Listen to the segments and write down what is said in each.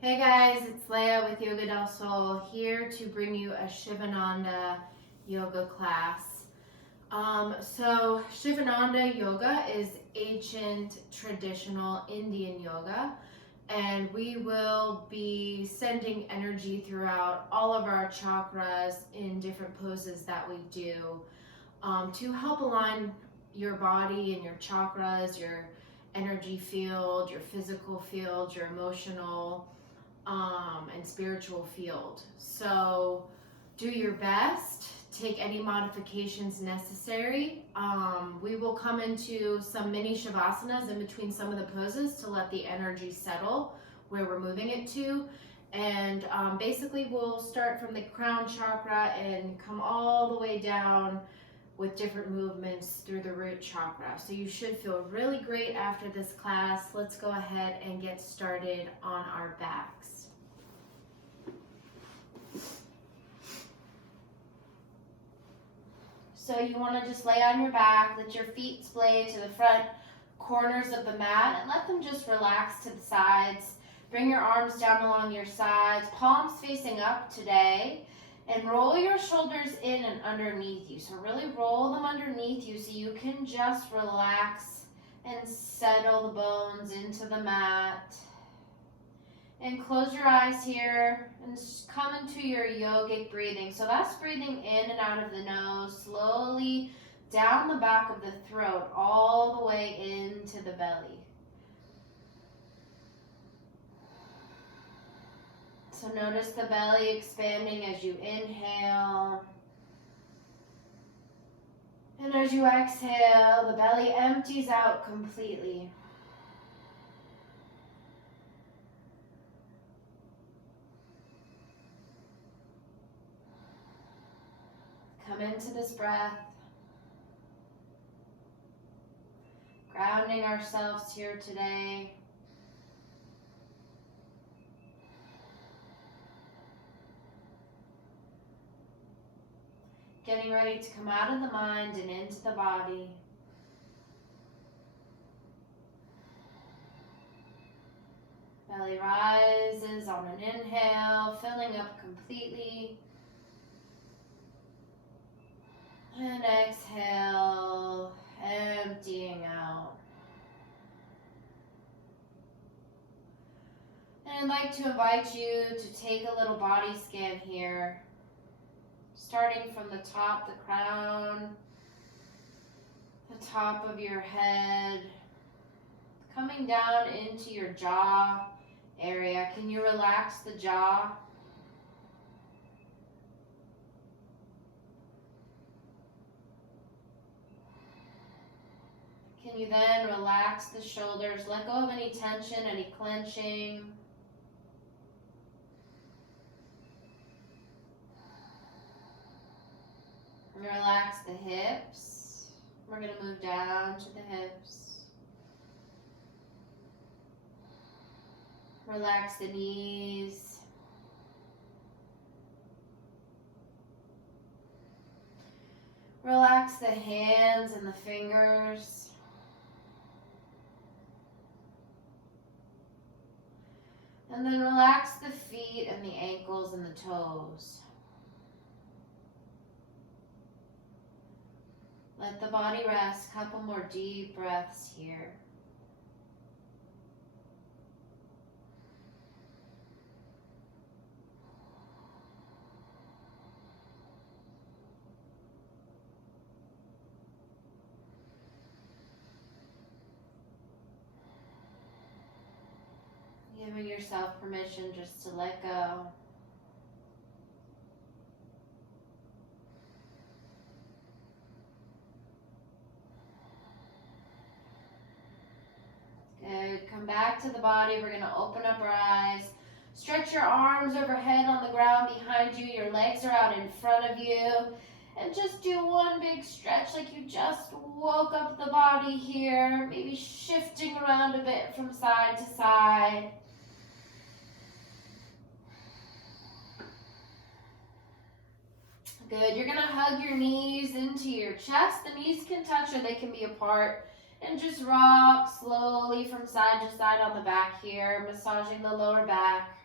Hey guys, it's Leia with Yoga Del Sol here to bring you a Sivananda yoga class. So Sivananda yoga is ancient traditional Indian yoga, and we will be sending energy throughout all of our chakras in different poses that we do to help align your body and your chakras, your energy field, your physical field, your emotional and spiritual field. So do your best, take any modifications necessary. We will come into some mini shavasana in between some of the poses to let the energy settle where we're moving it to. And basically we'll start from the crown chakra and come all the way down with different movements through the root chakra. So you should feel really great after this class. Let's go ahead and get started on our backs. So you want to just lay on your back, let your feet splay to the front corners of the mat and let them just relax to the sides. Bring your arms down along your sides, palms facing up today, and roll your shoulders in and underneath you. So really roll them underneath you so you can just relax and settle the bones into the mat. And close your eyes here and come into your yogic breathing. So that's breathing in and out of the nose, slowly down the back of the throat, all the way into the belly. So notice the belly expanding as you inhale. And as you exhale, the belly empties out completely. Come into this breath, grounding ourselves here today. Getting ready to come out of the mind and into the body. Belly rises on an inhale, filling up completely. And exhale, emptying out. And I'd like to invite you to take a little body scan here, starting from the top, the crown, the top of your head, coming down into your jaw area. Can you relax the jaw? Can you then relax the shoulders, let go of any tension, any clenching. And relax the hips. We're going to move down to the hips. Relax the knees. Relax the hands and the fingers. And then relax the feet and the ankles and the toes. Let the body rest. A couple more deep breaths here. Giving yourself permission just to let go. Good. Come back to the body. We're going to open up our eyes. Stretch your arms overhead on the ground behind you. Your legs are out in front of you. And just do one big stretch like you just woke up the body here. Maybe shifting around a bit from side to side. Good. You're going to hug your knees into your chest. The knees can touch or they can be apart. And just rock slowly from side to side on the back here, massaging the lower back.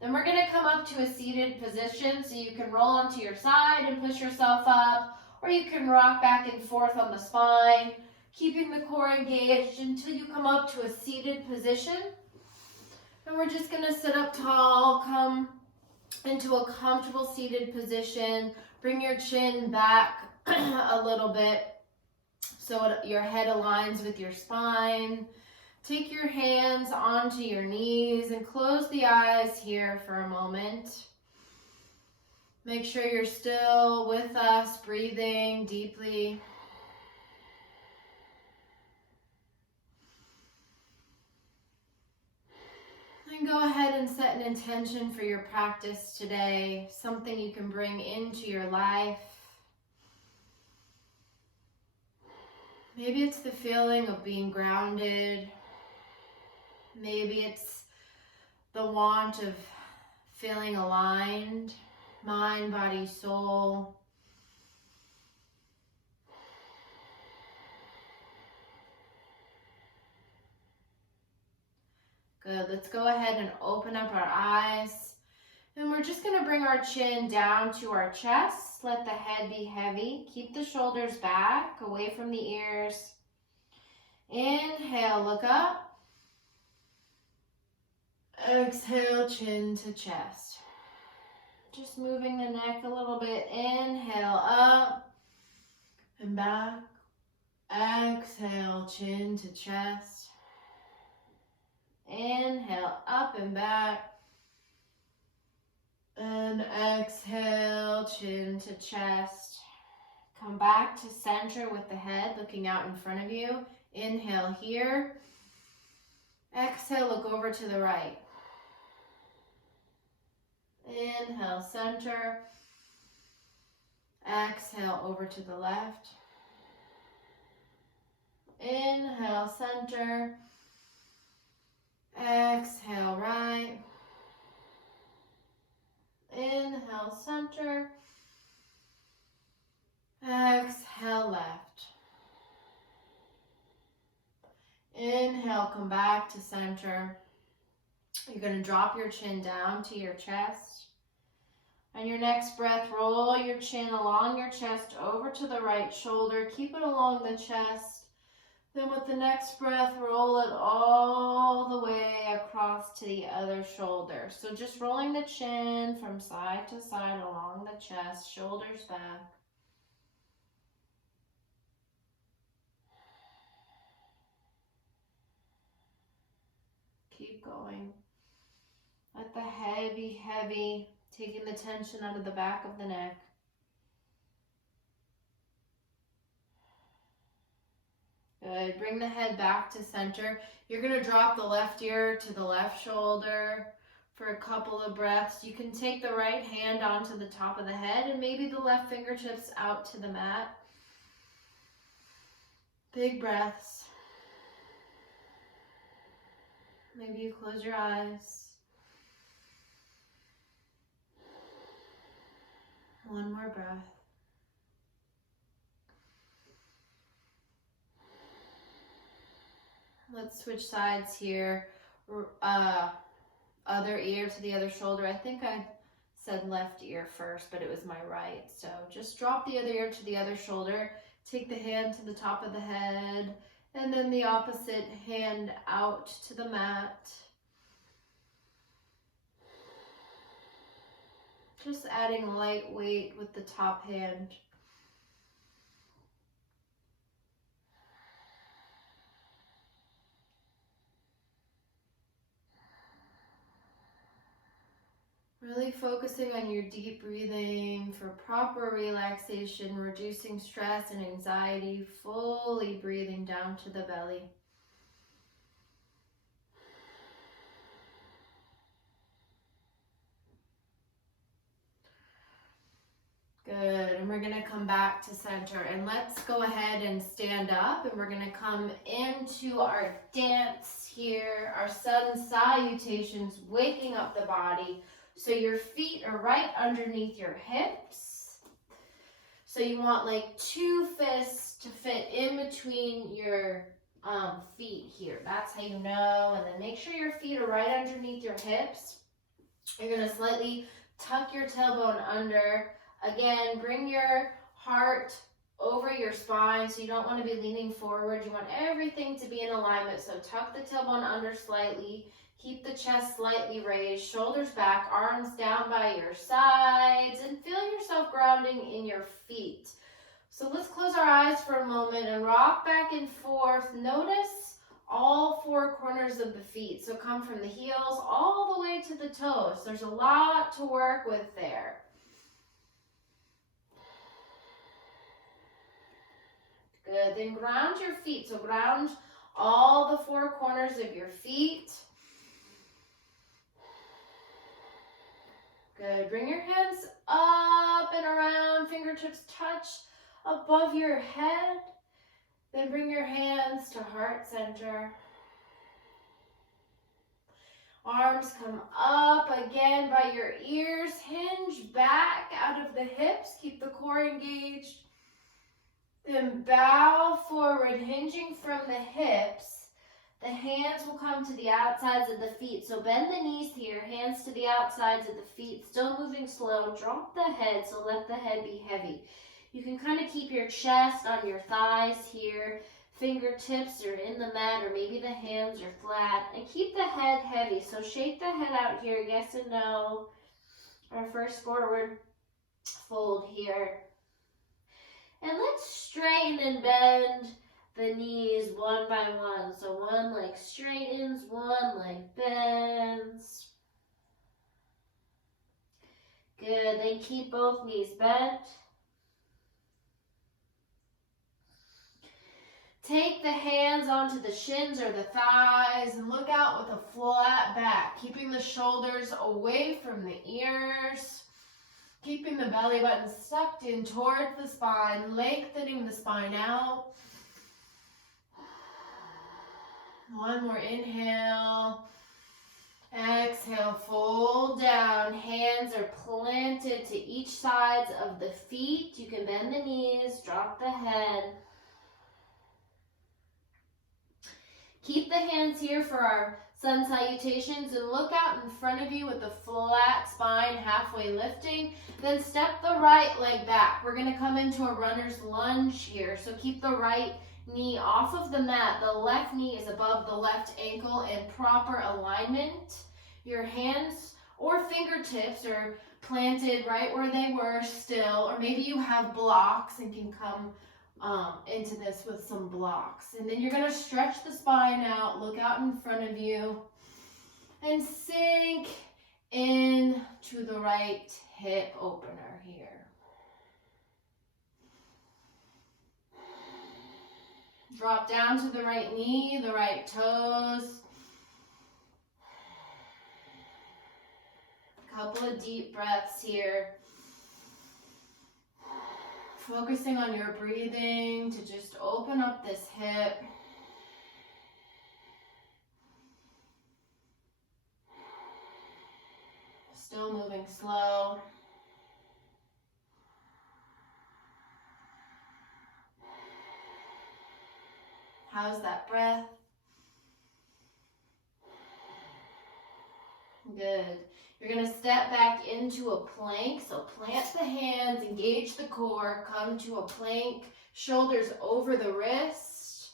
Then we're going to come up to a seated position, so you can roll onto your side and push yourself up, or you can rock back and forth on the spine, keeping the core engaged until you come up to a seated position. And we're just going to sit up tall, come into a comfortable seated position. Bring your chin back a little bit so your head aligns with your spine. Take your hands onto your knees and close the eyes here for a moment. Make sure you're still with us, breathing deeply. And go ahead and set an intention for your practice today, something you can bring into your life. Maybe it's the feeling of being grounded. Maybe it's the want of feeling aligned, mind, body, soul. Good. Let's go ahead and open up our eyes. And we're just going to bring our chin down to our chest. Let the head be heavy. Keep the shoulders back, away from the ears. Inhale, look up. Exhale, chin to chest. Just moving the neck a little bit. Inhale, up and back. Exhale, chin to chest. Inhale, up and back. And exhale, chin to chest. Come back to center with the head looking out in front of you. Inhale here. Exhale, look over to the right. Inhale, center. Exhale, over to the left. Inhale, center. Exhale, right. Inhale, center. Exhale, left. Inhale, come back to center. You're going to drop your chin down to your chest. On your next breath, roll your chin along your chest over to the right shoulder. Keep it along the chest. Then with the next breath, roll it all the way across to the other shoulder. So just rolling the chin from side to side along the chest, shoulders back. Keep going. Let the head be heavy, taking the tension out of the back of the neck. Good. Bring the head back to center. You're going to drop the left ear to the left shoulder for a couple of breaths. You can take the right hand onto the top of the head and maybe the left fingertips out to the mat. Big breaths. Maybe you close your eyes. One more breath. Let's switch sides here. Other ear to the other shoulder. I think I said left ear first, but it was my right. So just drop the other ear to the other shoulder. Take the hand to the top of the head, and then the opposite hand out to the mat. Just adding light weight with the top hand. Really focusing on your deep breathing for proper relaxation, reducing stress and anxiety, fully breathing down to the belly. Good, and we're gonna come back to center, and let's go ahead and stand up, and we're gonna come into our dance here, our sun salutations, waking up the body. So your feet are right underneath your hips. So you want like two fists to fit in between your feet here. That's how you know. And then make sure your feet are right underneath your hips. You're going to slightly tuck your tailbone under. Again, bring your heart over your spine, so you don't want to be leaning forward. You want everything to be in alignment. So tuck the tailbone under slightly. Keep the chest slightly raised, shoulders back, arms down by your sides, and feel yourself grounding in your feet. So let's close our eyes for a moment and rock back and forth. Notice all four corners of the feet. So come from the heels all the way to the toes. There's a lot to work with there. Good, then ground your feet. So ground all the four corners of your feet. Good, bring your hands up and around, fingertips touch above your head. Then bring your hands to heart center. Arms come up again by your ears, hinge back out of the hips, keep the core engaged. Then bow forward, hinging from the hips. The hands will come to the outsides of the feet. So bend the knees here, hands to the outsides of the feet, still moving slow. Drop the head, so let the head be heavy. You can kind of keep your chest on your thighs here. Fingertips are in the mat, or maybe the hands are flat. And keep the head heavy. So shake the head out here, yes and no. Our first forward fold here. And let's straighten and bend the knees one by one. So one leg straightens, one leg bends. Good, then keep both knees bent. Take the hands onto the shins or the thighs and look out with a flat back, keeping the shoulders away from the ears. Keeping the belly button sucked in towards the spine, lengthening the spine out. One more inhale. Exhale, fold down. Hands are planted to each sides of the feet. You can bend the knees, drop the head. Keep the hands here for our sun salutations and look out in front of you with a flat spine, halfway lifting. Then step the right leg back. We're going to come into a runner's lunge here. So keep the right knee off of the mat. The left knee is above the left ankle in proper alignment. Your hands or fingertips are planted right where they were still, or maybe you have blocks and can come into this with some blocks. And then you're going to stretch the spine out, look out in front of you, and sink in to the right hip opener here. Drop down to the right knee, the right toes. A couple of deep breaths here. Focusing on your breathing to just open up this hip. Still moving slow. How's that breath? Good. You're going to step back into a plank. So plant the hands, engage the core, come to a plank, shoulders over the wrist.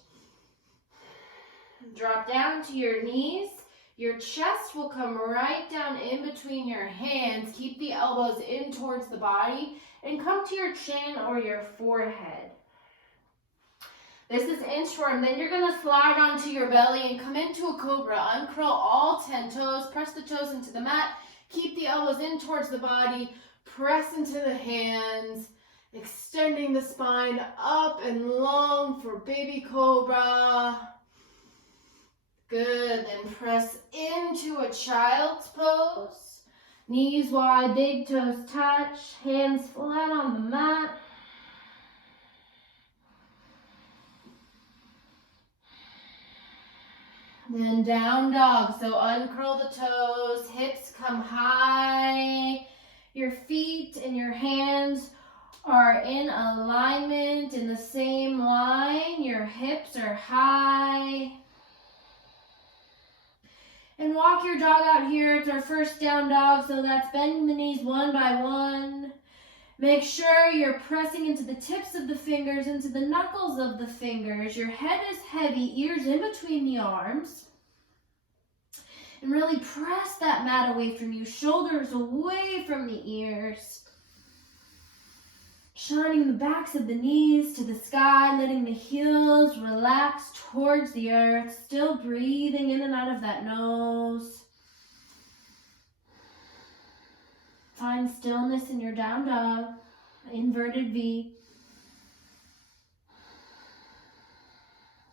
Drop down to your knees. Your chest will come right down in between your hands. Keep the elbows in towards the body and come to your chin or your forehead. This is inchworm. Then you're going to slide onto your belly and come into a cobra. Uncurl all 10 toes. Press the toes into the mat. Keep the elbows in towards the body. Press into the hands. Extending the spine up and long for baby cobra. Good. Then press into a child's pose. Knees wide, big toes touch. Hands flat on the mat. Then down dog, so uncurl the toes, hips come high. Your feet and your hands are in alignment, in the same line. Your hips are high. And walk your dog out here. It's our first down dog, so that's bending the knees one by one. Make sure you're pressing into the tips of the fingers, into the knuckles of the fingers. Your head is heavy, ears in between the arms. And really press that mat away from you, shoulders away from the ears. Shining the backs of the knees to the sky, letting the heels relax towards the earth, still breathing in and out of that nose. Find stillness in your down dog, inverted V.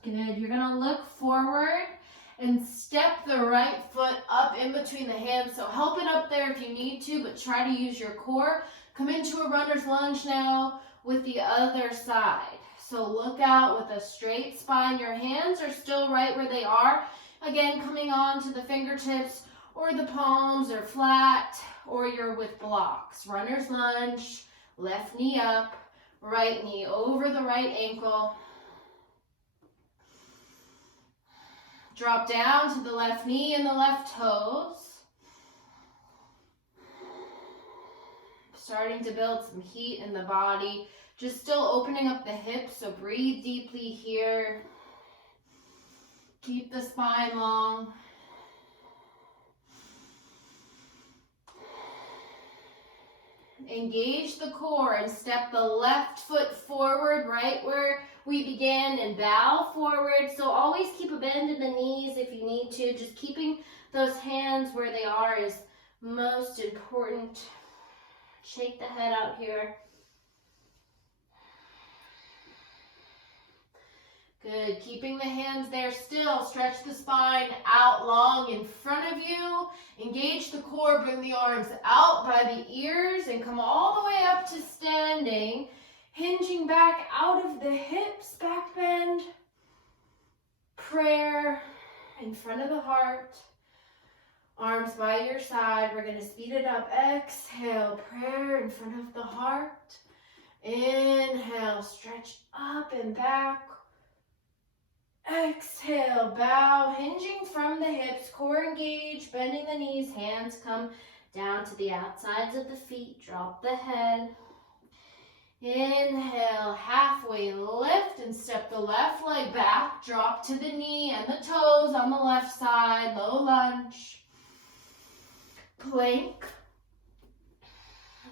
Good, you're gonna look forward and step the right foot up in between the hands. So help it up there if you need to, but try to use your core. Come into a runner's lunge now with the other side. So look out with a straight spine. Your hands are still right where they are. Again, coming on to the fingertips or the palms are flat or you're with blocks. Runner's lunge, left knee up, right knee over the right ankle. Drop down to the left knee and the left toes. Starting to build some heat in the body. Just still opening up the hips, so breathe deeply here. Keep the spine long. Engage the core and step the left foot forward, right where we began, and bow forward. So always keep a bend in the knees if you need to. Just keeping those hands where they are is most important. Shake the head out here. Good, keeping the hands there still. Stretch the spine out long in front of you. Engage the core, bring the arms out by the ears and come all the way up to standing. Hinging back out of the hips, back bend. Prayer in front of the heart. Arms by your side. We're going to speed it up. Exhale, prayer in front of the heart. Inhale, stretch up and back. Exhale, bow, hinging from the hips, core engaged, bending the knees, hands come down to the outsides of the feet, drop the head. Inhale, halfway lift and step the left leg back, drop to the knee and the toes on the left side, low lunge. Plank.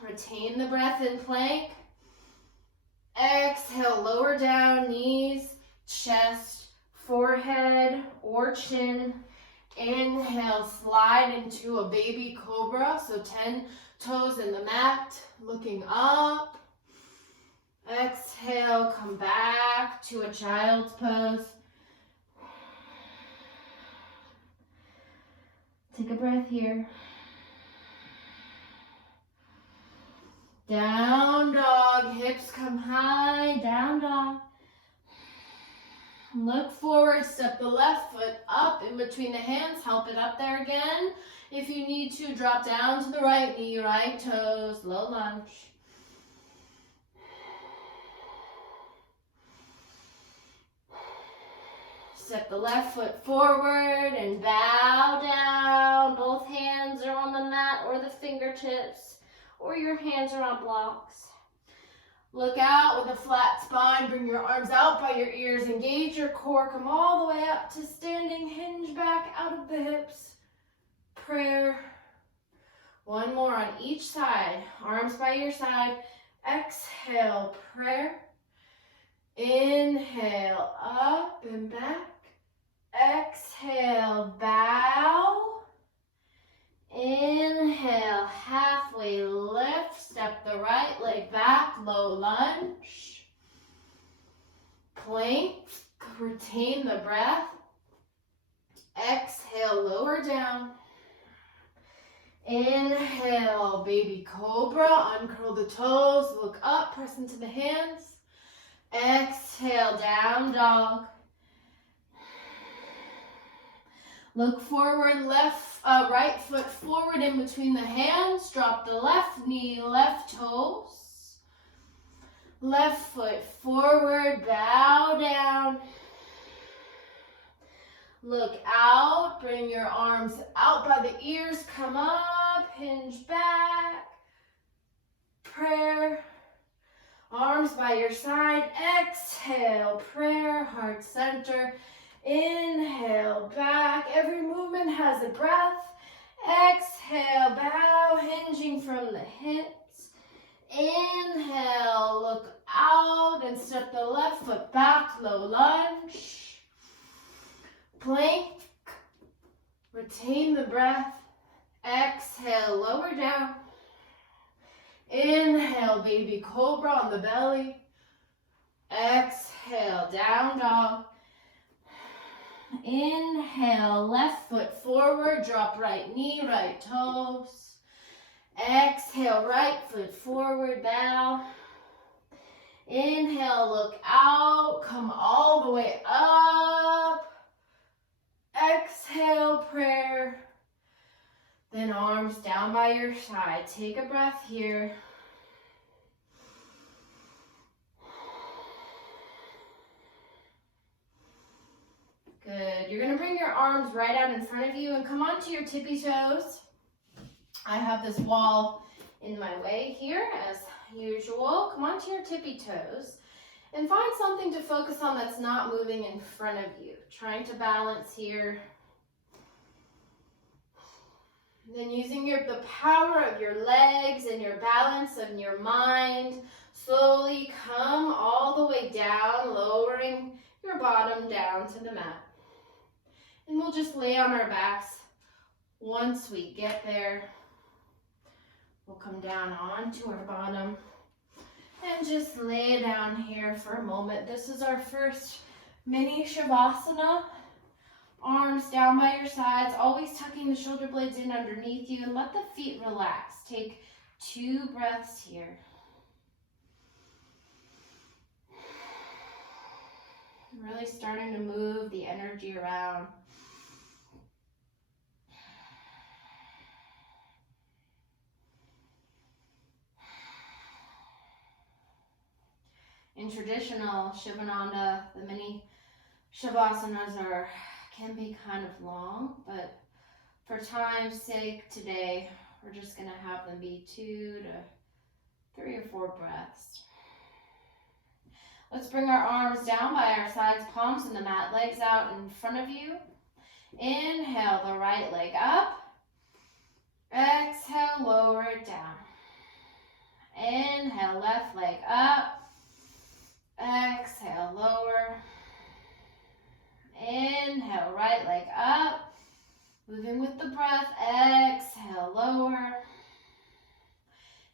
Retain the breath in plank. Exhale, lower down, knees, chest, forehead or chin. Inhale, slide into a baby cobra. So 10 toes in the mat, looking up. Exhale, come back to a child's pose. Take a breath here. Down dog, hips come high, down dog. Look forward, step the left foot up in between the hands, help it up there again. If you need to, drop down to the right knee, right toes, low lunge. Step the left foot forward and bow down. Both hands are on the mat or the fingertips, or your hands are on blocks. Look out with a flat spine. Bring your arms out by your ears. Engage your core. Come all the way up to standing. Hinge back out of the hips. Prayer. One more on each side. Arms by your side. Exhale, prayer. Inhale, up and back. Exhale, bow. Inhale, halfway lift, step the right leg back, low lunge. Plank, retain the breath. Exhale, lower down. Inhale, baby cobra, uncurl the toes, look up, press into the hands. Exhale, down dog. Look forward, right foot forward in between the hands. Drop the left knee, left toes. Left foot forward, bow down. Look out, bring your arms out by the ears, come up, hinge back. Prayer, arms by your side, exhale, prayer, heart center. Inhale, back, every movement has a breath. Exhale, bow, hinging from the hips. Inhale, look out and step the left foot back, low lunge. Plank, retain the breath. Exhale, lower down. Inhale, baby cobra on the belly. Exhale, down dog. Inhale, left foot forward, drop right knee, right toes. Exhale, right foot forward, bow. Inhale, look out, come all the way up. Exhale, prayer. Then arms down by your side. Take a breath here. Good. You're going to bring your arms right out in front of you and come onto your tippy toes. I have this wall in my way here as usual. Come onto your tippy toes and find something to focus on that's not moving in front of you. Trying to balance here. Then using the power of your legs and your balance of your mind, slowly come all the way down, lowering your bottom down to the mat. And we'll just lay on our backs. Once we get there, we'll come down onto our bottom and just lay down here for a moment. This is our first mini Shavasana. Arms down by your sides, always tucking the shoulder blades in underneath you, and let the feet relax. Take 2 breaths here. Really starting to move the energy around. In traditional Sivananda, the many Shavasanas can be kind of long, but for time's sake today, we're just going to have them be 2 to 3 or 4 breaths. Let's bring our arms down by our sides, palms in the mat, legs out in front of you. Inhale the right leg up. Exhale, lower it down. Inhale, left leg up. Exhale, lower. Inhale, right leg up. Moving with the breath. Exhale, lower.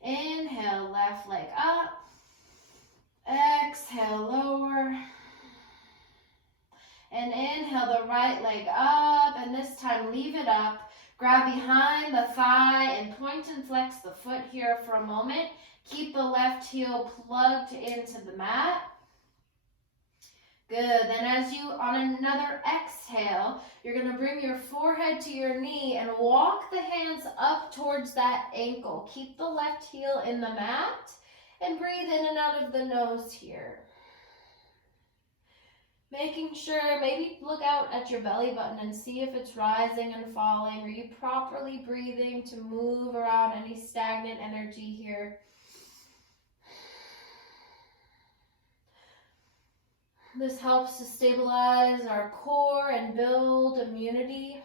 Inhale, left leg up. Exhale, lower. And inhale the right leg up. And this time, leave it up. Grab behind the thigh and point and flex the foot here for a moment. Keep the left heel plugged into the mat. Good. Then as you, on another exhale, you're going to bring your forehead to your knee and walk the hands up towards that ankle. Keep the left heel in the mat and breathe in and out of the nose here. Making sure, maybe look out at your belly button and see if it's rising and falling. Are you properly breathing to move around any stagnant energy here? This helps to stabilize our core and build immunity.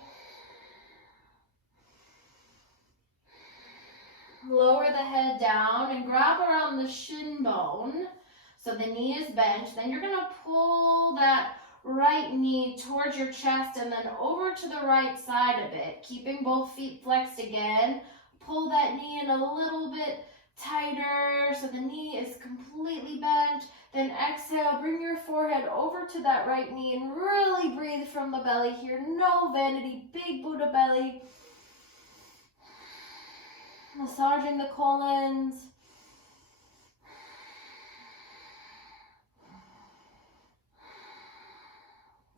Lower the head down and grab around the shin bone so the knee is bent. Then you're going to pull that right knee towards your chest and then over to the right side a bit, keeping both feet flexed again. Pull that knee in a little bit tighter so the knee is completely bent. Then exhale, bring your forehead over to that right knee and really breathe from the belly here. No vanity, big Buddha belly. Massaging the colons.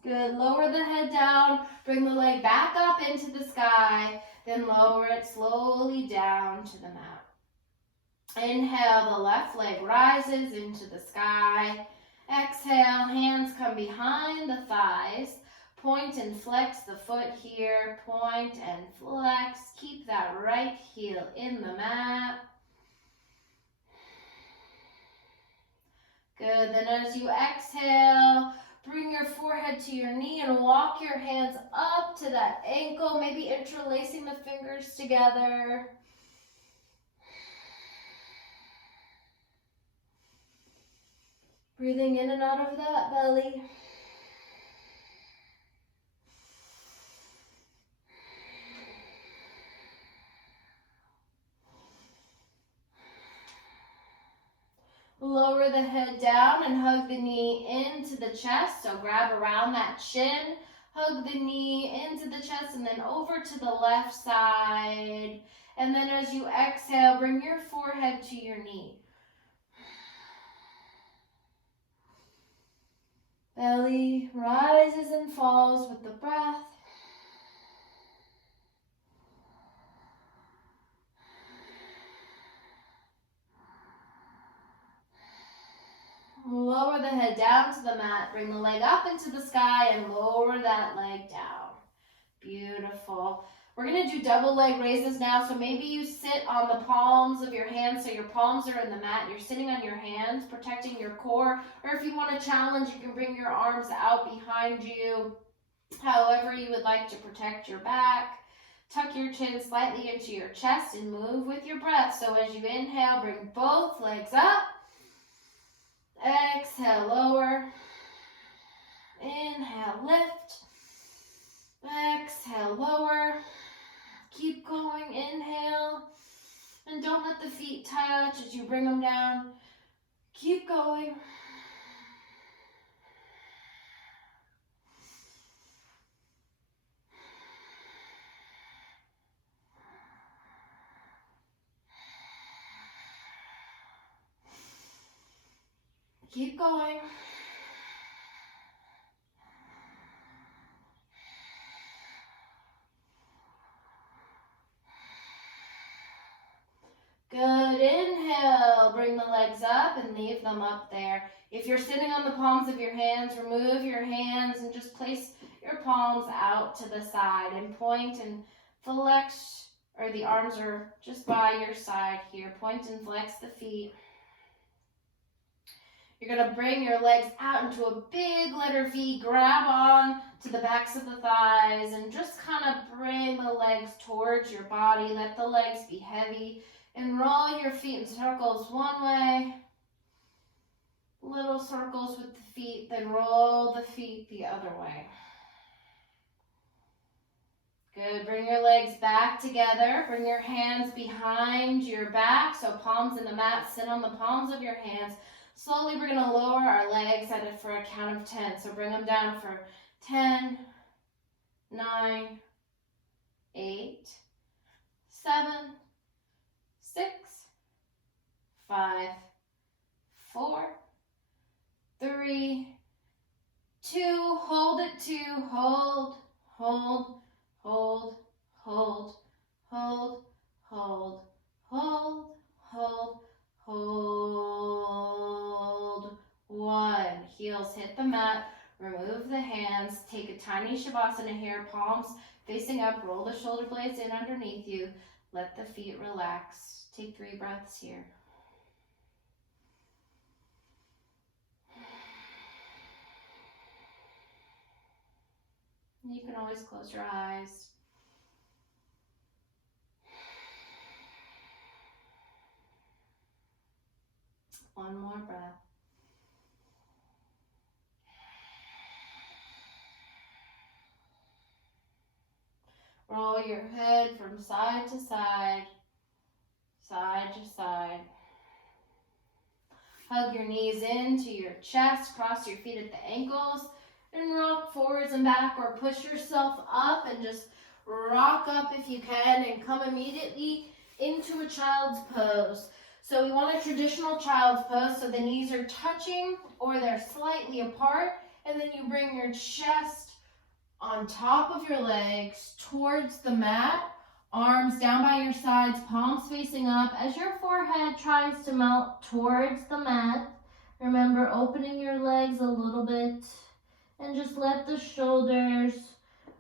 Good. Lower the head down. Bring the leg back up into the sky. Then lower it slowly down to the mat. Inhale, the left leg rises into the sky. Exhale, hands come behind the thighs. Point and flex the foot here. Point and flex. Keep that right heel in the mat. Good. Then as you exhale, bring your forehead to your knee and walk your hands up to that ankle, maybe interlacing the fingers together. Breathing in and out of that belly. Lower the head down and hug the knee into the chest. So grab around that chin, hug the knee into the chest, and then over to the left side. And then as you exhale, bring your forehead to your knee. Belly rises and falls with the breath. Lower the head down to the mat. Bring the leg up into the sky and lower that leg down. Beautiful. We're going to do double leg raises now. So maybe you sit on the palms of your hands. So your palms are in the mat. You're sitting on your hands, protecting your core. Or if you want to challenge, you can bring your arms out behind you. However you would like to protect your back. Tuck your chin slightly into your chest and move with your breath. So as you inhale, bring both legs up. Exhale, lower. Inhale, lift. Exhale, lower. Keep going, inhale. And don't let the feet touch as you bring them down. Keep going. Keep going. Good. Inhale. Bring the legs up and leave them up there. If you're sitting on the palms of your hands, remove your hands and just place your palms out to the side and point and flex, or the arms are just by your side here. Point and flex the feet. You're going to bring your legs out into a big letter V. Grab on to the backs of the thighs and just kind of bring the legs towards your body. Let the legs be heavy and roll your feet in circles one way. Little circles with the feet, then roll the feet the other way. Good. Bring your legs back together. Bring your hands behind your back. So palms in the mat. Sit on the palms of your hands. Slowly, we're going to lower our legs at it for a count of 10. So bring them down for 10, 9, 8, 7, 6, 5, 4, 3, 2. Hold it 2. Hold, hold, hold, hold, hold, hold, hold, hold. Hold. 1. Heels hit the mat. Remove the hands. Take a tiny Shavasana here. Palms facing up. Roll the shoulder blades in underneath you. Let the feet relax. Take 3 breaths here. You can always close your eyes. One more breath. Roll your head from side to side, side to side. Hug your knees into your chest, cross your feet at the ankles, and rock forwards and back, or push yourself up and just rock up if you can and come immediately into a child's pose. So we want a traditional child's pose, so the knees are touching or they're slightly apart, and then you bring your chest on top of your legs towards the mat, arms down by your sides, palms facing up. As your forehead tries to melt towards the mat, remember opening your legs a little bit And just let the shoulders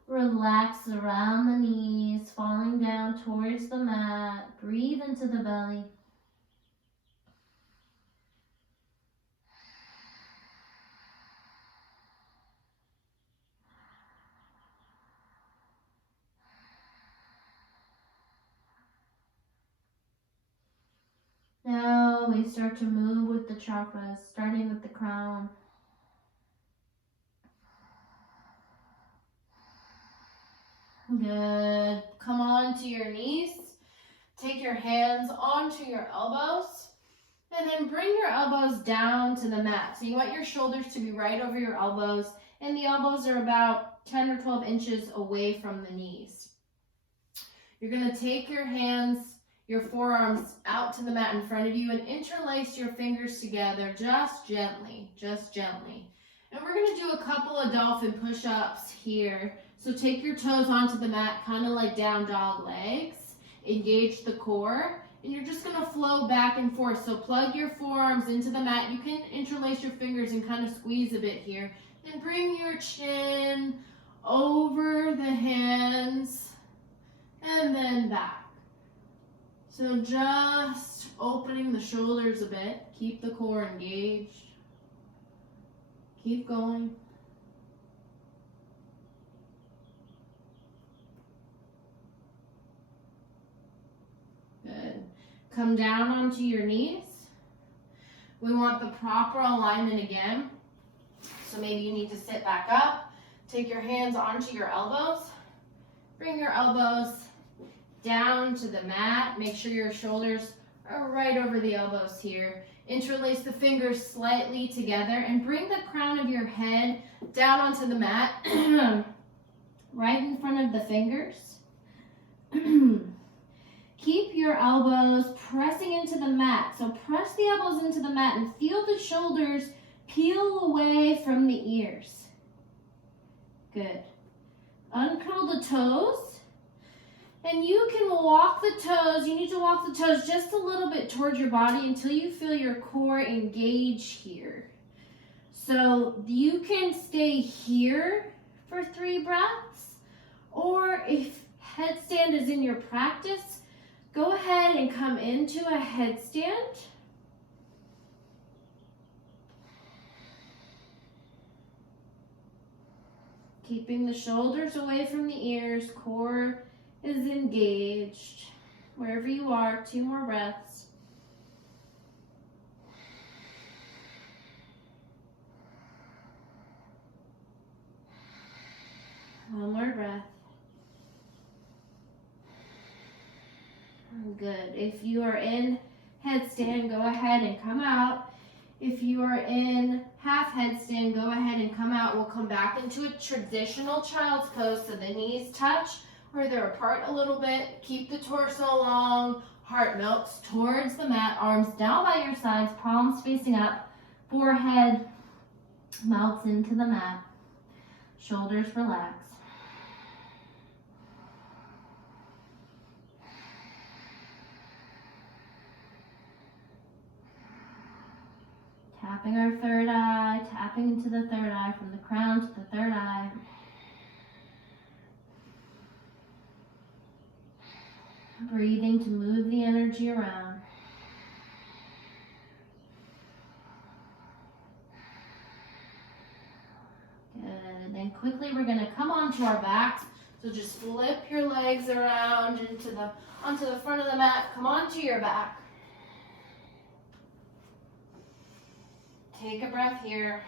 relax around the knees, falling down towards the mat. Breathe into the belly. Now we start to move with the chakras, starting with the crown. Good. Come on to your knees. Take your hands onto your elbows. And then bring your elbows down to the mat. So you want your shoulders to be right over your elbows. And the elbows are about 10 or 12 inches away from the knees. You're going to take your hands, your forearms out to the mat in front of you and interlace your fingers together just gently, just gently. And we're going to do a couple of dolphin push-ups here. So take your toes onto the mat, kind of like down dog legs. Engage the core. And you're just going to flow back and forth. So plug your forearms into the mat. You can interlace your fingers and kind of squeeze a bit here. And bring your chin over the hands and then back. So just opening the shoulders a bit. Keep the core engaged. Keep going. Good. Come down onto your knees. We want the proper alignment again. So maybe you need to sit back up. Take your hands onto your elbows. Bring your elbows down to the mat. Make sure your shoulders are right over the elbows here. Interlace the fingers slightly together and bring the crown of your head down onto the mat, right in front of the fingers. Keep your elbows pressing into the mat. So press the elbows into the mat and feel the shoulders peel away from the ears. Good. Uncurl the toes. And you can walk the toes. You need to walk the toes just a little bit towards your body until you feel your core engage here. So you can stay here for 3 breaths. Or if headstand is in your practice, go ahead and come into a headstand. Keeping the shoulders away from the ears, core is engaged. Wherever you are, 2 more breaths. One more breath. Good. If you are in headstand, go ahead and come out. If you are in half headstand, go ahead and come out. We'll come back into a traditional child's pose so the knees touch or they're apart a little bit. Keep the torso long. Heart melts towards the mat. Arms down by your sides, palms facing up. Forehead melts into the mat. Shoulders relax. Tapping our third eye, tapping into the third eye, from the crown to the third eye. Breathing to move the energy around. Good. And then quickly we're going to come onto our backs. So just flip your legs around onto the front of the mat. Come onto your back. Take a breath here.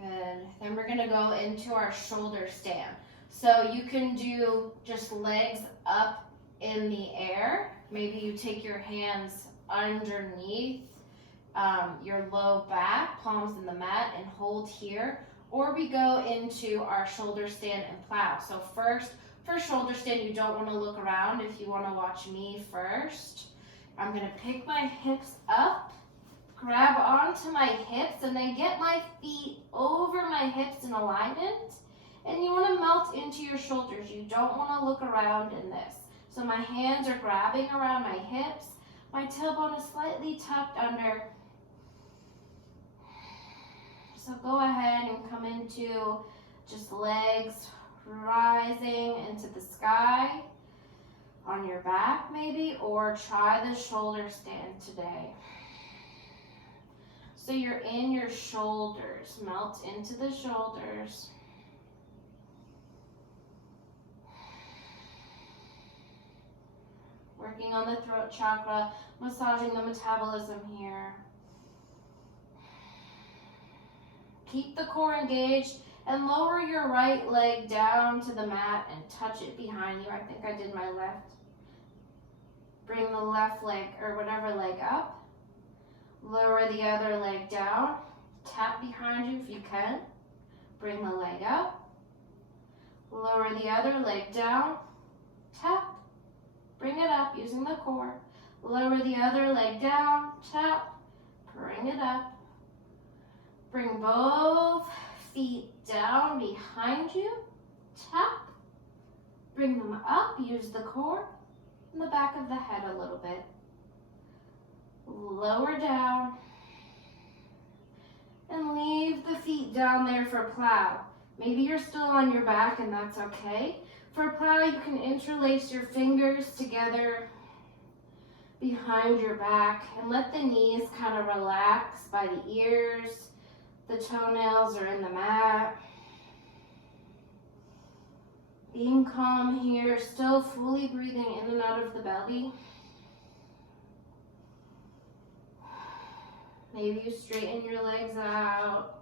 Good. Then we're going to go into our shoulder stand. So you can do just legs up in the air. Maybe you take your hands underneath your low back, palms in the mat, and hold here. Or we go into our shoulder stand and plow. So first, for shoulder stand, you don't want to look around if you want to watch me first. I'm going to pick my hips up, grab onto my hips, and then get my feet over my hips in alignment. And you want to melt into your shoulders. You don't want to look around in this. So my hands are grabbing around my hips. My tailbone is slightly tucked under. So go ahead and come into just legs rising into the sky on your back maybe, or try the shoulder stand today. So you're in your shoulders, melt into the shoulders. Working on the throat chakra, massaging the metabolism here. Keep the core engaged and lower your right leg down to the mat and touch it behind you. I think I did my left. Bring the left leg or whatever leg up. Lower the other leg down. Tap behind you if you can. Bring the leg up. Lower the other leg down. Tap. Bring it up using the core. Lower the other leg down. Tap. Bring it up. Bring both feet down behind you. Tap. Bring them up. Use the core and the back of the head a little bit. Lower down. And leave the feet down there for plow. Maybe you're still on your back and that's okay. For plow, you can interlace your fingers together behind your back and let the knees kind of relax by the ears. The toenails are in the mat. Being calm here, still fully breathing in and out of the belly. Maybe you straighten your legs out.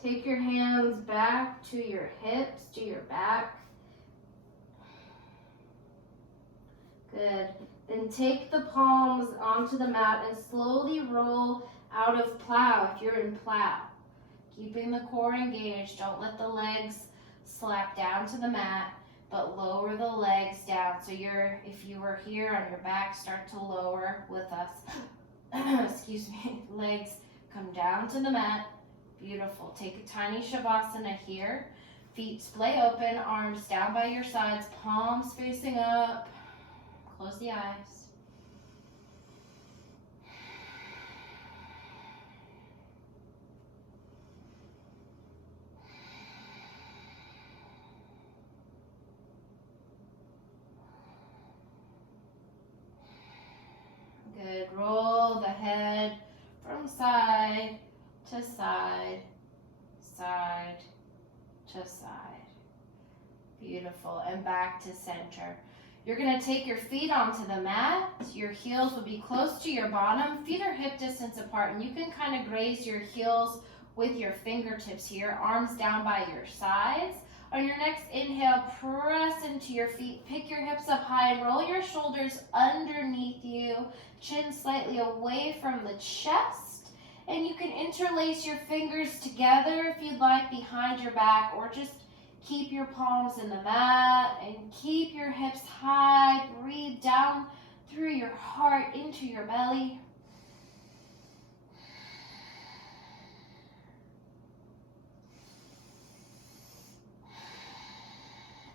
Take your hands back to your hips, to your back. Good. Then take the palms onto the mat and slowly roll out of plow if you're in plow. Keeping the core engaged. Don't let the legs slap down to the mat, but lower the legs down. So if you were here on your back, start to lower with us. Excuse me. Legs come down to the mat. Beautiful. Take a tiny shavasana here. Feet splay open, arms down by your sides, palms facing up. Close the eyes. Good. Roll the head from side to side, side to side. Beautiful. And back to center. You're going to take your feet onto the mat. Your heels will be close to your bottom. Feet are hip distance apart, and you can kind of graze your heels with your fingertips here. Arms down by your sides. On your next inhale, press into your feet. Pick your hips up high and roll your shoulders underneath you. Chin slightly away from the chest. And you can interlace your fingers together if you'd like behind your back, or just keep your palms in the mat and keep your hips high. Breathe down through your heart into your belly.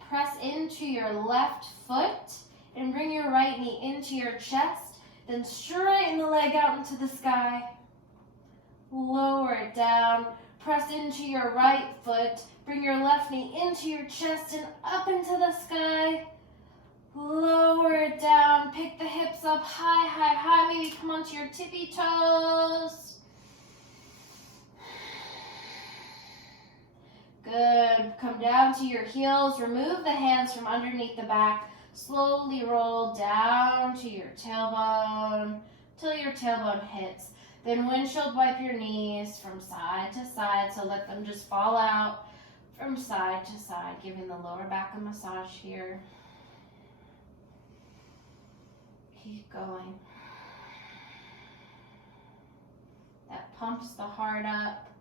Press into your left foot and bring your right knee into your chest. Then straighten the leg out into the sky. Lower it down. Press into your right foot. Bring your left knee into your chest and up into the sky. Lower it down. Pick the hips up high, high, high. Maybe come onto your tippy toes. Good. Come down to your heels. Remove the hands from underneath the back. Slowly roll down to your tailbone till your tailbone hits. Then windshield wipe your knees from side to side, so let them just fall out from side to side, giving the lower back a massage here. Keep going. That pumps the heart up,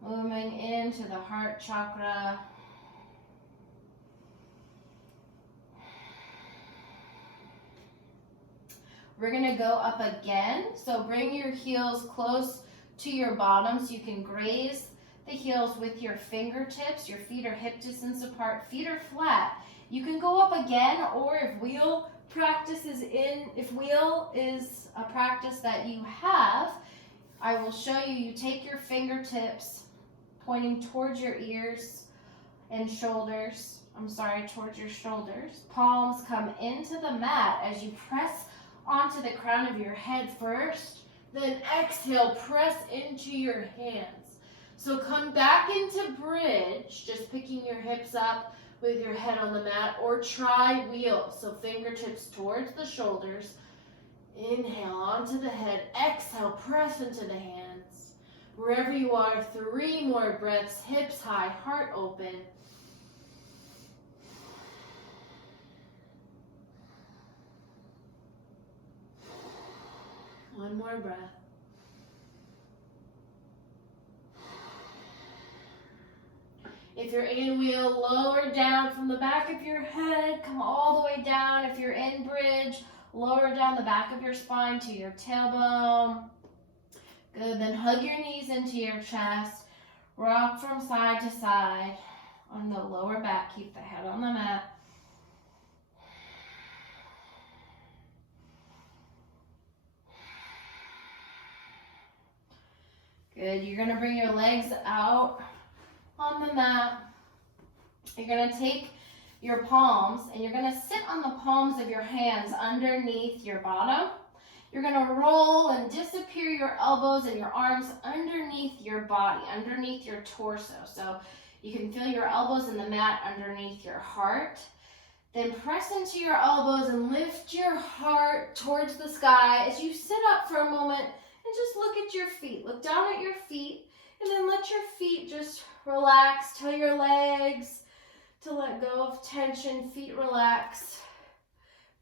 moving into the heart chakra. We're going to go up again. So bring your heels close to your bottom so you can graze the heels with your fingertips. Your feet are hip distance apart. Feet are flat. You can go up again, or if wheel is a practice that you have, I will show you. You take your fingertips pointing towards your ears and shoulders. Towards your shoulders. Palms come into the mat as you press onto the crown of your head first. Then exhale, press into your hands. So come back into bridge, just picking your hips up with your head on the mat, or try wheel. So fingertips towards the shoulders. Inhale onto the head. Exhale, press into the hands. Wherever you are, 3 more breaths. Hips high, heart open. One more breath. If you're in wheel, lower down from the back of your head, come all the way down. If you're in bridge, lower down the back of your spine to your tailbone. Good, then hug your knees into your chest. Rock from side to side on the lower back. Keep the head on the mat. Good, you're gonna bring your legs out on the mat. You're gonna take your palms and you're gonna sit on the palms of your hands underneath your bottom. You're gonna roll and disappear your elbows and your arms underneath your body, underneath your torso. So you can feel your elbows in the mat underneath your heart. Then press into your elbows and lift your heart towards the sky as you sit up for a moment and just look at your feet. Look down at your feet and then let your feet just relax. Tell your legs to let go of tension. Feet relax.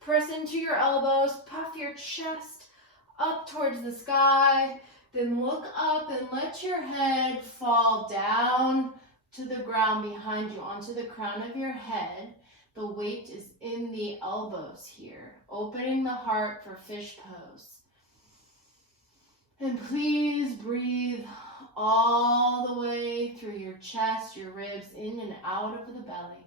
Press into your elbows. Puff your chest up towards the sky. Then look up and let your head fall down to the ground behind you, onto the crown of your head. The weight is in the elbows here. Opening the heart for fish pose. And please breathe all the way through your chest, your ribs, in and out of the belly.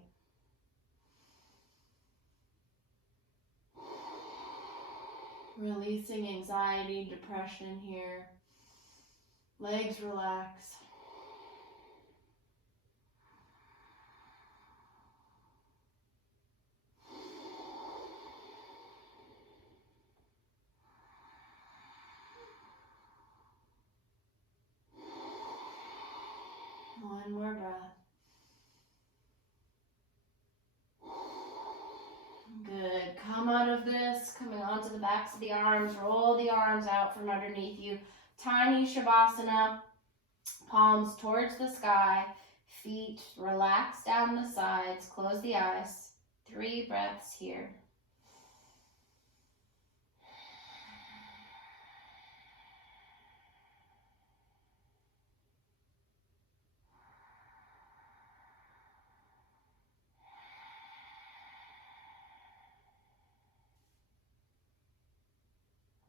Releasing anxiety, depression here. Legs relax. One more breath. Good. Come out of this, coming onto the backs of the arms. Roll the arms out from underneath you. Tiny Shavasana. Palms towards the sky. Feet relax down the sides. Close the eyes. 3 breaths here.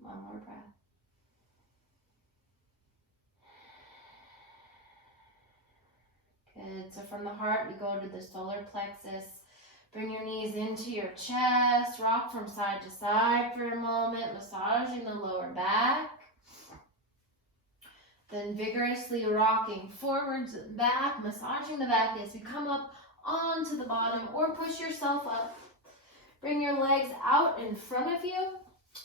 One more breath. Good. So from the heart, we go to the solar plexus. Bring your knees into your chest. Rock from side to side for a moment, massaging the lower back. Then vigorously rocking forwards and back, massaging the back as you come up onto the bottom or push yourself up. Bring your legs out in front of you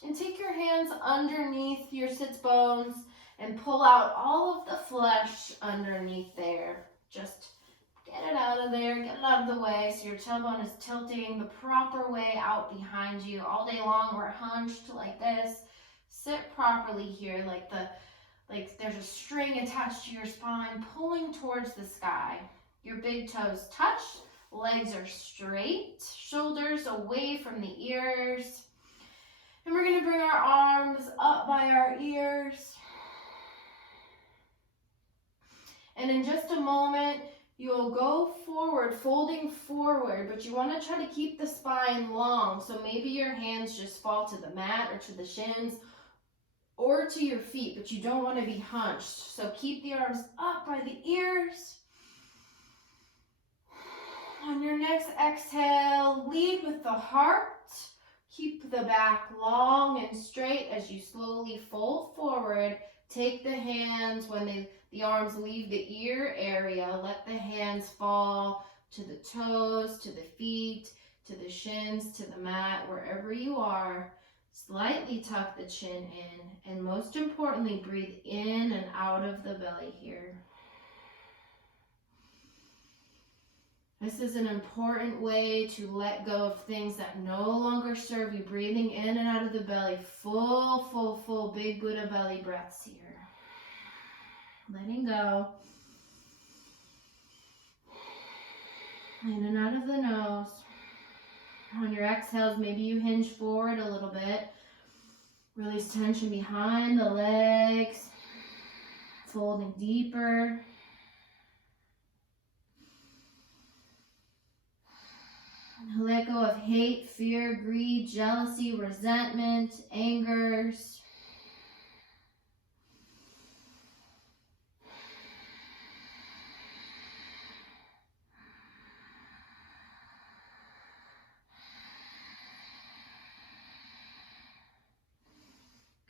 and take your hands underneath your sits bones and pull out all of the flesh underneath there. Just get it out of there, get it out of the way so your tailbone is tilting the proper way out behind you. All day long we're hunched like this. Sit properly here like there's a string attached to your spine pulling towards the sky. Your big toes touch, legs are straight, shoulders away from the ears. And we're going to bring our arms up by our ears. And in just a moment, you'll go forward, folding forward, but you want to try to keep the spine long. So maybe your hands just fall to the mat or to the shins, or to your feet, but you don't want to be hunched. So keep the arms up by the ears. On your next exhale, lead with the heart. Keep the back long and straight as you slowly fold forward. Take the hands when the arms leave the ear area. Let the hands fall to the toes, to the feet, to the shins, to the mat, wherever you are. Slightly tuck the chin in, and most importantly, breathe in and out of the belly here. This is an important way to let go of things that no longer serve you. Breathing in and out of the belly. Full, full, full big Buddha belly breaths here. Letting go. In and out of the nose. On your exhales, maybe you hinge forward a little bit. Release tension behind the legs. Folding deeper. Let go of hate, fear, greed, jealousy, resentment, angers.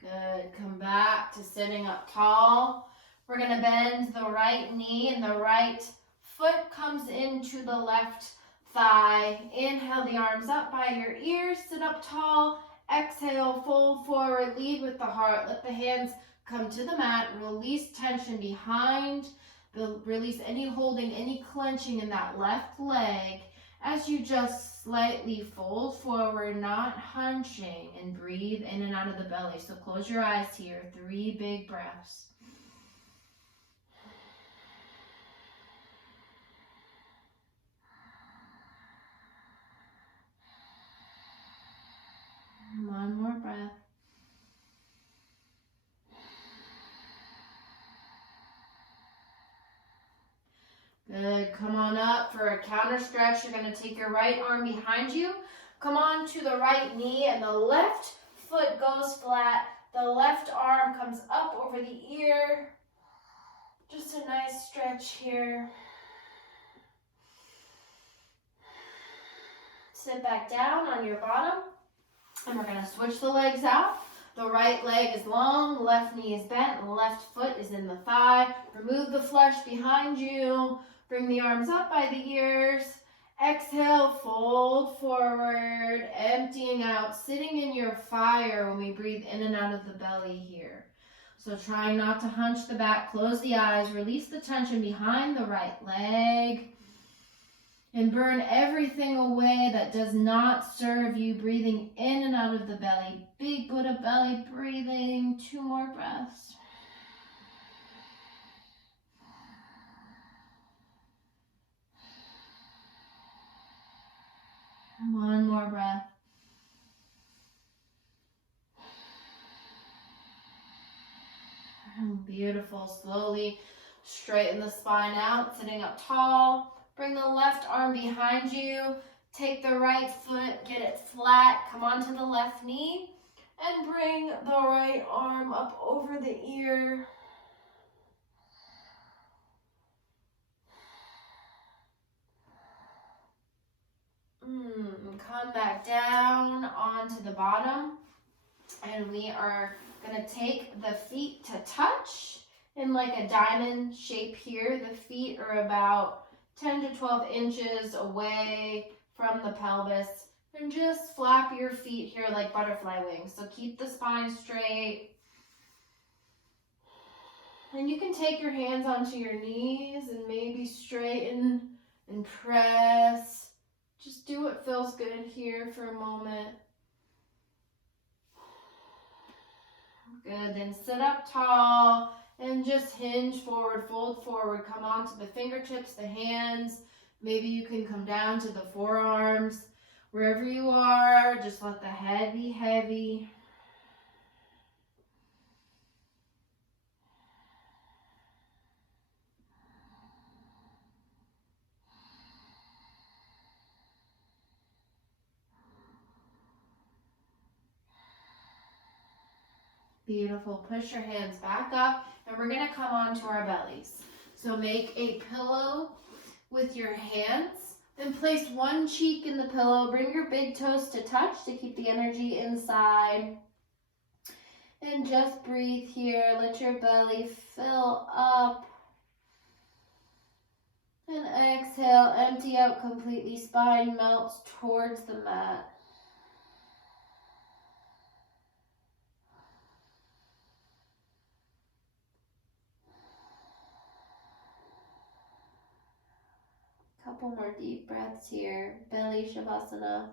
Good. Come back to sitting up tall. We're going to bend the right knee and the right foot comes into the left thigh. Inhale the arms up by your ears. Sit up tall. Exhale, fold forward. Lead with the heart. Let the hands come to the mat. Release tension behind. Release any holding, any clenching in that left leg. As you just slightly fold forward, not hunching, and breathe in and out of the belly. So close your eyes here. 3 big breaths. One more breath. Good. Come on up for a counter stretch. You're going to take your right arm behind you. Come on to the right knee and the left foot goes flat. The left arm comes up over the ear. Just a nice stretch here. Sit back down on your bottom. And we're going to switch the legs out. The right leg is long, left knee is bent, left foot is in the thigh. Remove the flesh behind you. Bring the arms up by the ears. Exhale, fold forward, emptying out, sitting in your fire when we breathe in and out of the belly here. So trying not to hunch the back, close the eyes, release the tension behind the right leg. And burn everything away that does not serve you. Breathing in and out of the belly. Big Buddha belly breathing. 2 more breaths. One more breath. Beautiful. Slowly straighten the spine out, sitting up tall. Bring the left arm behind you. Take the right foot, get it flat. Come onto the left knee. And bring the right arm up over the ear. Come back down onto the bottom. And we are going to take the feet to touch in like a diamond shape here. The feet are about 10 to 12 inches away from the pelvis. And just flap your feet here like butterfly wings. So keep the spine straight. And you can take your hands onto your knees and maybe straighten and press. Just do what feels good here for a moment. Good, then sit up tall and just hinge forward, fold forward. Come onto the fingertips, the hands. Maybe you can come down to the forearms. Wherever you are, just let the head be heavy. Beautiful. Push your hands back up, and we're going to come onto our bellies. So make a pillow with your hands. Then place one cheek in the pillow. Bring your big toes to touch to keep the energy inside. And just breathe here. Let your belly fill up. And exhale, empty out completely. Spine melts towards the mat. Couple more deep breaths here. Belly Shavasana.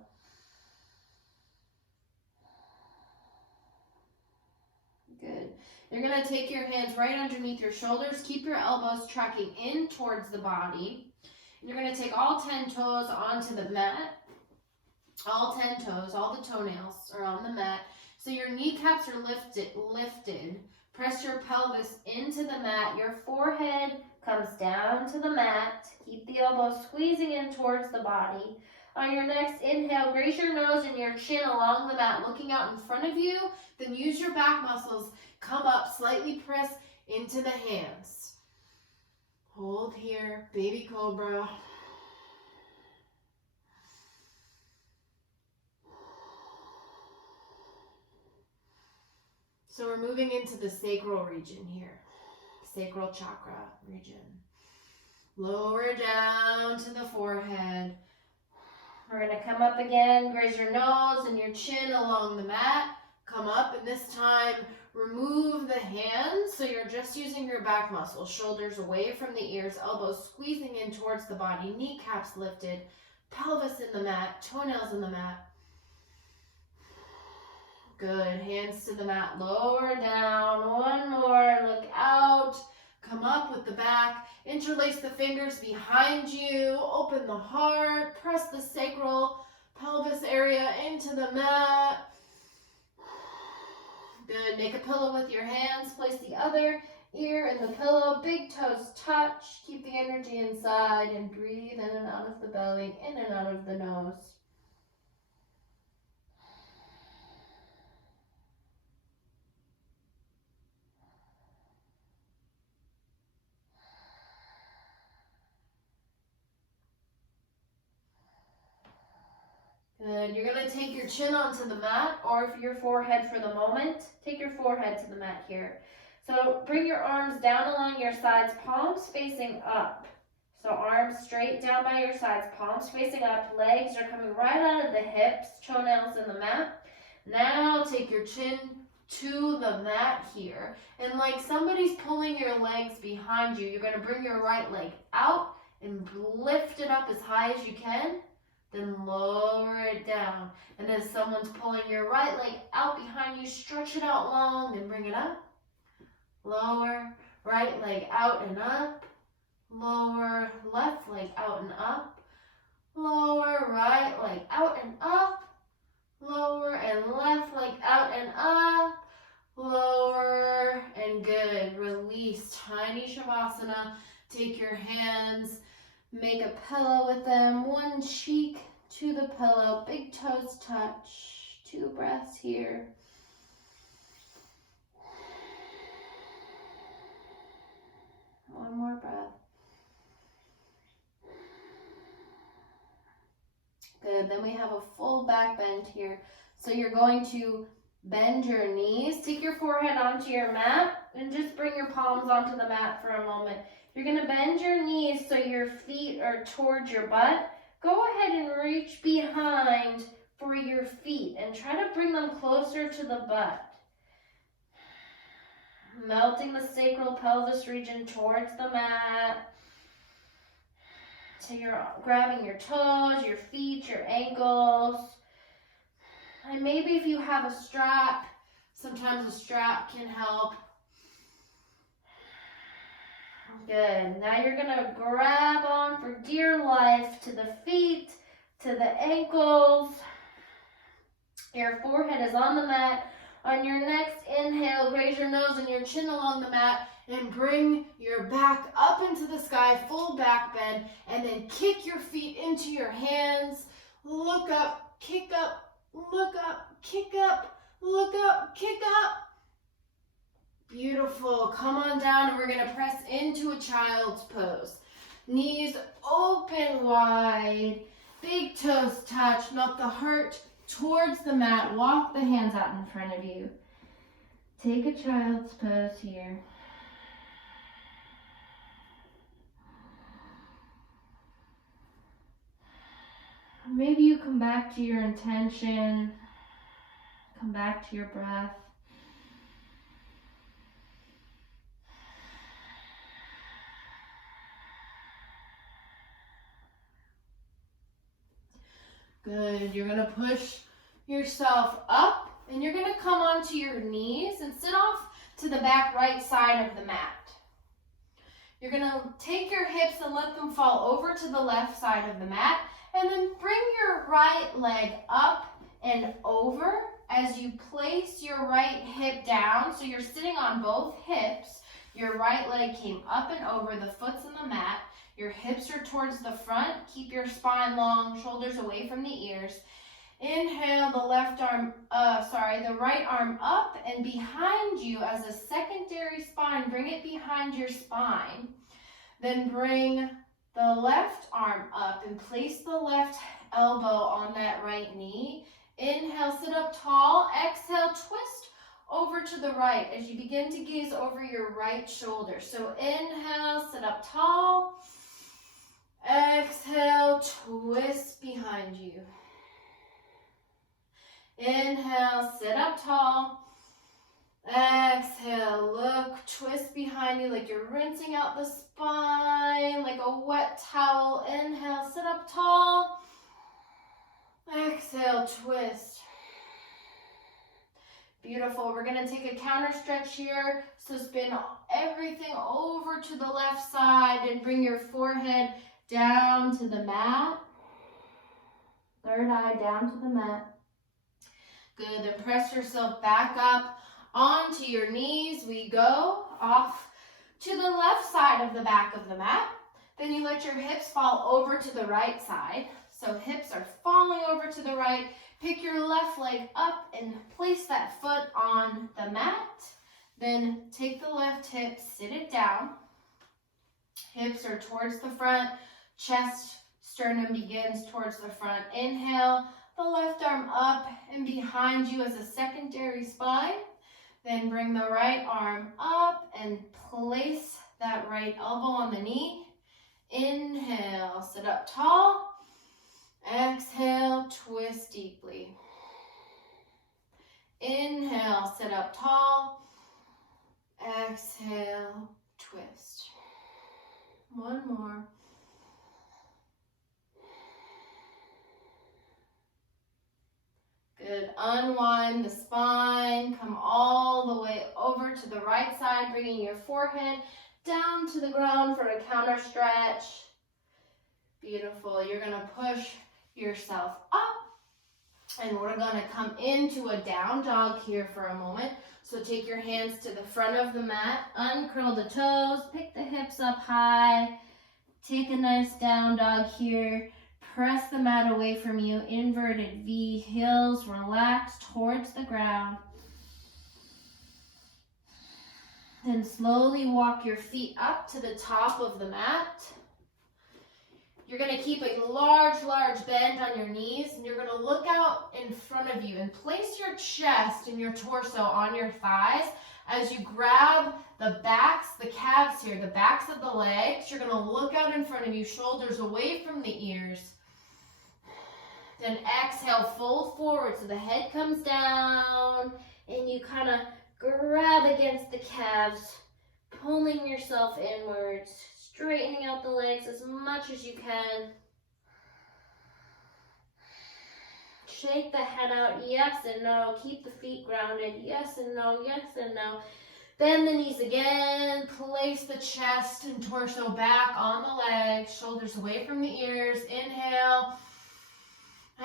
Good. You're going to take your hands right underneath your shoulders. Keep your elbows tracking in towards the body. And you're going to take all 10 toes onto the mat. All 10 toes, all the toenails are on the mat. So your kneecaps are lifted. Press your pelvis into the mat. Your forehead comes down to the mat. Keep the elbows squeezing in towards the body. On your next inhale, graze your nose and your chin along the mat, looking out in front of you. Then use your back muscles. Come up, slightly press into the hands. Hold here, baby cobra. So we're moving into the sacral region here. Sacral chakra region. Lower down to the forehead. We're going to come up again. Graze your nose and your chin along the mat. Come up, and this time remove the hands. So you're just using your back muscles. Shoulders away from the ears. Elbows squeezing in towards the body. Kneecaps lifted. Pelvis in the mat. Toenails in the mat. Good. Hands to the mat. Lower down. One more. Look out. Come up with the back. Interlace the fingers behind you. Open the heart. Press the sacral pelvis area into the mat. Good. Make a pillow with your hands. Place the other ear in the pillow. Big toes touch. Keep the energy inside and breathe in and out of the belly, in and out of the nose. Good. You're going to take your chin onto the mat, or if your forehead for the moment, take your forehead to the mat here. So bring your arms down along your sides, palms facing up. So arms straight down by your sides, palms facing up, legs are coming right out of the hips, toenails in the mat. Now take your chin to the mat here. And like somebody's pulling your legs behind you, you're going to bring your right leg out and lift it up as high as you can. Then lower it down. And as someone's pulling your right leg out behind you, stretch it out long, then bring it up. Lower, right leg out and up. Lower, left leg out and up. Lower, right leg out and up. Lower and left leg out and up. Lower and good. Release. Tiny Shavasana. Take your hands. Make a pillow with them. One cheek to the pillow. Big toes touch. 2 breaths here. One more breath. Good. Then we have a full back bend here. So you're going to bend your knees. Take your forehead onto your mat and just bring your palms onto the mat for a moment. You're going to bend your knees so your feet are towards your butt. Go ahead and reach behind for your feet and try to bring them closer to the butt. Melting the sacral pelvis region towards the mat. So you're grabbing your toes, your feet, your ankles. And maybe if you have a strap, sometimes a strap can help. Good. Now you're going to grab on for dear life to the feet, to the ankles. Your forehead is on the mat. On your next inhale, raise your nose and your chin along the mat and bring your back up into the sky, full back bend, and then kick your feet into your hands. Look up, kick up, look up, kick up, look up, kick up. Beautiful. Come on down and we're going to press into a child's pose. Knees open wide. Big toes touch. Melt the heart towards the mat. Walk the hands out in front of you. Take a child's pose here. Maybe you come back to your intention. Come back to your breath. Good. You're going to push yourself up and you're going to come onto your knees and sit off to the back right side of the mat. You're going to take your hips and let them fall over to the left side of the mat, and then bring your right leg up and over as you place your right hip down. So you're sitting on both hips. Your right leg came up and over, the foot's in the mat. Your hips are towards the front. Keep your spine long, shoulders away from the ears. Inhale, the right arm up and behind you as a secondary spine. Bring it behind your spine. Then bring the left arm up and place the left elbow on that right knee. Inhale, sit up tall. Exhale, twist over to the right as you begin to gaze over your right shoulder. So inhale, sit up tall. Exhale, twist behind you. Inhale, sit up tall. Exhale, look, twist behind you like you're rinsing out the spine like a wet towel. Inhale, sit up tall. Exhale, twist. Beautiful. We're going to take a counter stretch here. So spin everything over to the left side and bring your forehead down to the mat. Third eye down to the mat. Good. Then press yourself back up onto your knees. We go off to the left side of the back of the mat. Then you let your hips fall over to the right side. So hips are falling over to the right. Pick your left leg up and place that foot on the mat. Then take the left hip, sit it down. Hips are towards the front. Chest, sternum begins towards the front. Inhale, the left arm up and behind you as a secondary spine. Then bring the right arm up and place that right elbow on the knee. Inhale, sit up tall. Exhale, twist deeply. Inhale, sit up tall. Exhale, twist. One more. Good. Unwind the spine. Come all the way over to the right side, bringing your forehead down to the ground for a counter stretch. Beautiful. You're going to push yourself up, and we're going to come into a down dog here for a moment. So take your hands to the front of the mat, uncurl the toes, pick the hips up high, take a nice down dog here. Press the mat away from you, inverted V, heels relax towards the ground. Then slowly walk your feet up to the top of the mat. You're going to keep a large bend on your knees, and you're going to look out in front of you and place your chest and your torso on your thighs as you grab the backs, the calves here, the backs of the legs. You're going to look out in front of you, shoulders away from the ears. Then exhale, fold forward so the head comes down, and you kind of grab against the calves, pulling yourself inwards. Straightening out the legs as much as you can. Shake the head out, yes and no. Keep the feet grounded, yes and no, yes and no. Bend the knees again. Place the chest and torso back on the legs, shoulders away from the ears. Inhale.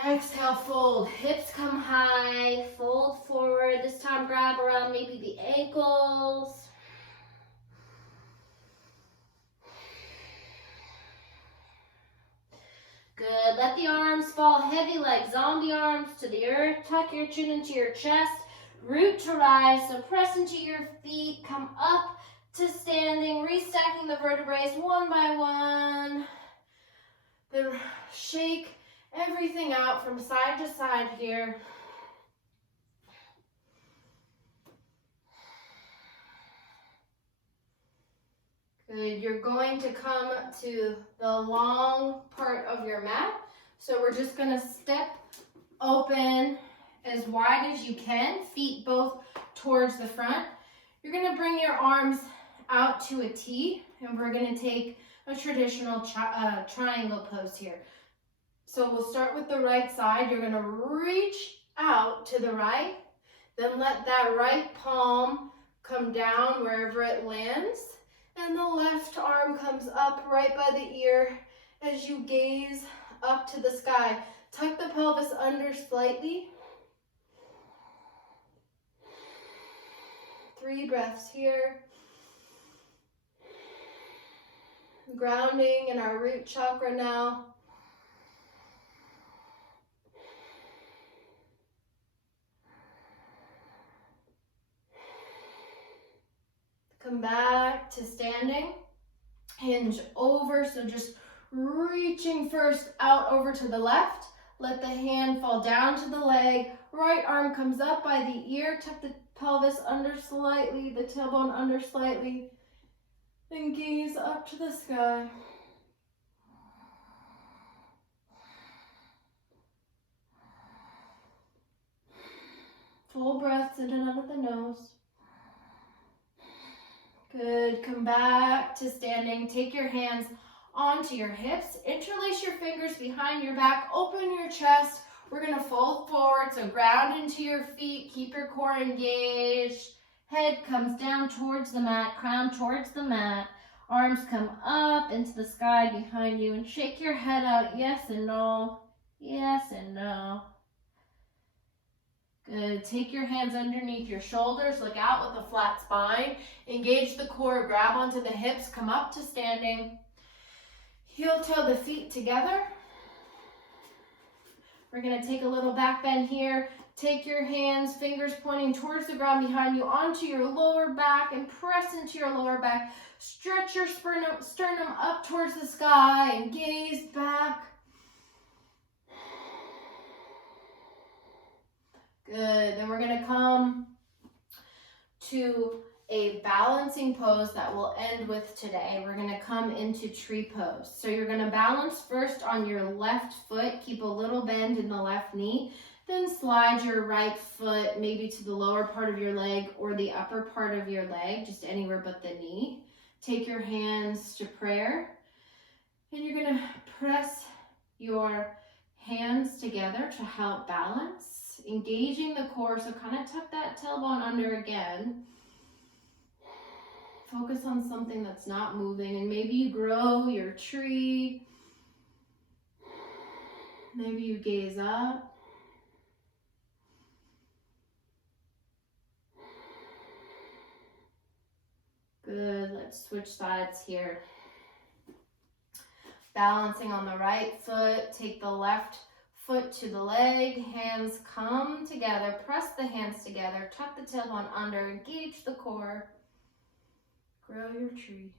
Exhale, fold. Hips come high. Fold forward. This time grab around maybe the ankles. Good. Let the arms fall heavy like zombie arms to the earth. Tuck your chin into your chest. root to rise. So press into your feet, come up to standing, restacking the vertebrae one by one. Then shake everything out from side to side here. Good. You're going to come to the long part of your mat. So we're just going to step open as wide as you can, feet both towards the front. You're going to bring your arms out to a T, and we're going to take a traditional triangle pose here. So we'll start with the right side. You're going to reach out to the right, then let that right palm come down wherever it lands, and the left arm comes up right by the ear as you gaze up to the sky. Tuck the pelvis under slightly. 3 breaths here. Grounding in our root chakra now. Come back to standing. Hinge over, so just reaching first out over to the left. Let the hand fall down to the leg. Right arm comes up by the ear. Tuck the pelvis under slightly, the tailbone under slightly. Then gaze up to the sky. Full breaths in and out of the nose. Good. Come back to standing. Take your hands onto your hips. Interlace your fingers behind your back. Open your chest. We're going to fold forward. So ground into your feet. Keep your core engaged. Head comes down towards the mat. Crown towards the mat. Arms come up into the sky behind you. And shake your head out. Yes and no. Yes and no. Good. Take your hands underneath your shoulders. Look out with a flat spine. Engage the core. Grab onto the hips. Come up to standing. Heel toe the feet together. We're going to take a little back bend here. Take your hands, fingers pointing towards the ground behind you, onto your lower back, and press into your lower back. Stretch your sternum up towards the sky and gaze back. Good. Then we're going to come to a balancing pose that we'll end with today. We're going to come into tree pose. So you're going to balance first on your left foot. Keep a little bend in the left knee. Then slide your right foot maybe to the lower part of your leg or the upper part of your leg, just anywhere but the knee. Take your hands to prayer. And you're going to press your hands together to help balance, engaging the core. So kind of tuck that tailbone under again. Focus on something that's not moving, and maybe you grow your tree. Maybe you gaze up. Good. Let's switch sides here. Balancing on the right foot, take the left foot to the leg, hands come together, press the hands together, tuck the tailbone under, engage the core, grow your tree.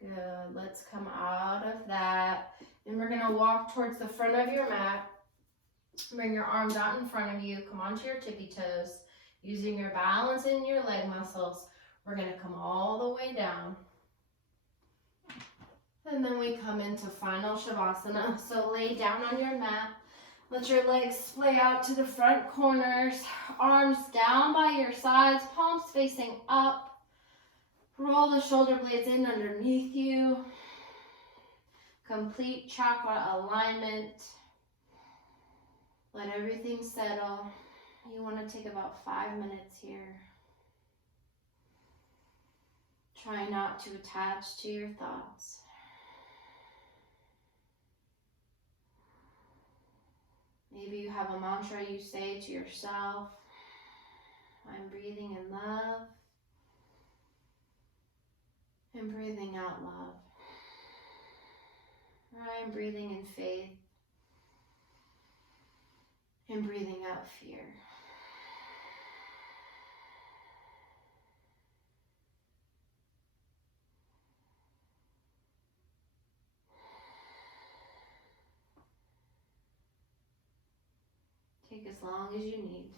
Good. Let's come out of that. And we're going to walk towards the front of your mat. Bring your arms out in front of you. Come onto your tippy toes. Using your balance in your leg muscles, we're going to come all the way down. And then we come into final Shavasana. So lay down on your mat. Let your legs splay out to the front corners. Arms down by your sides, palms facing up. Roll the shoulder blades in underneath you. Complete chakra alignment. Let everything settle. You want to take about 5 minutes here. Try not to attach to your thoughts. Maybe you have a mantra you say to yourself. I'm breathing in love. And breathing out love. I'm breathing in faith. And breathing out fear. Take as long as you need.